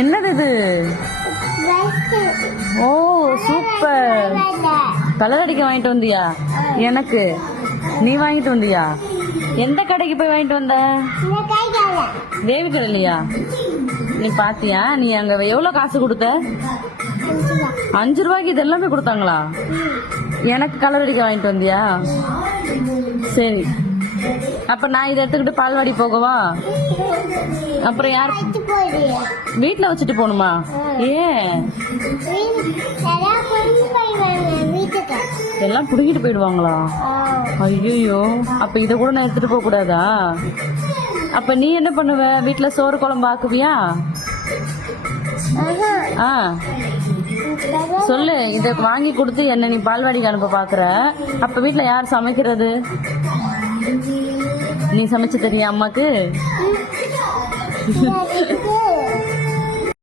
என்னது இது? ஓ super. Colour அடிக்க வாங்கிட்டு வந்தியா? எனக்கு நீ வாங்கிட்டு வந்தியா? எந்த கடைக்கு போய் வாங்கிட்டு வந்த? தேவி கடையிலையா? நீ பாத்தியா? நீ அங்க எவ்வளவு காசு கொடுத்த? 5 ரூபாய்க்கு இது எல்லாமே கொடுத்தாங்களா? எனக்கு கலர் அடிக்க வாங்கிட்டு வந்தியா? சரி, அப்ப நான் இதை எடுத்துக்கிட்டு பால்வாடி போகவா? அப்புறம் யார் வீட்டுல வச்சுட்டு போகணுமா? ஏன் எல்லாம் புடுங்கிட்டு போயிடுவாங்களா? ஐயோ, அப்ப இத கூட நான் எடுத்துட்டு போக கூடாதா? அப்ப நீ என்ன பண்ணுவ? வீட்டுல சோறு குழம்பு ஆக்குவியா? சொல்லு. இத வாங்கி கொடுத்து என்ன நீ பால்வாடிக்கு அனுப்ப பாக்குற. அப்ப வீட்டுல யார் சமைக்கிறது? நீ சமைச்சு தெரியா அம்மாக்கு?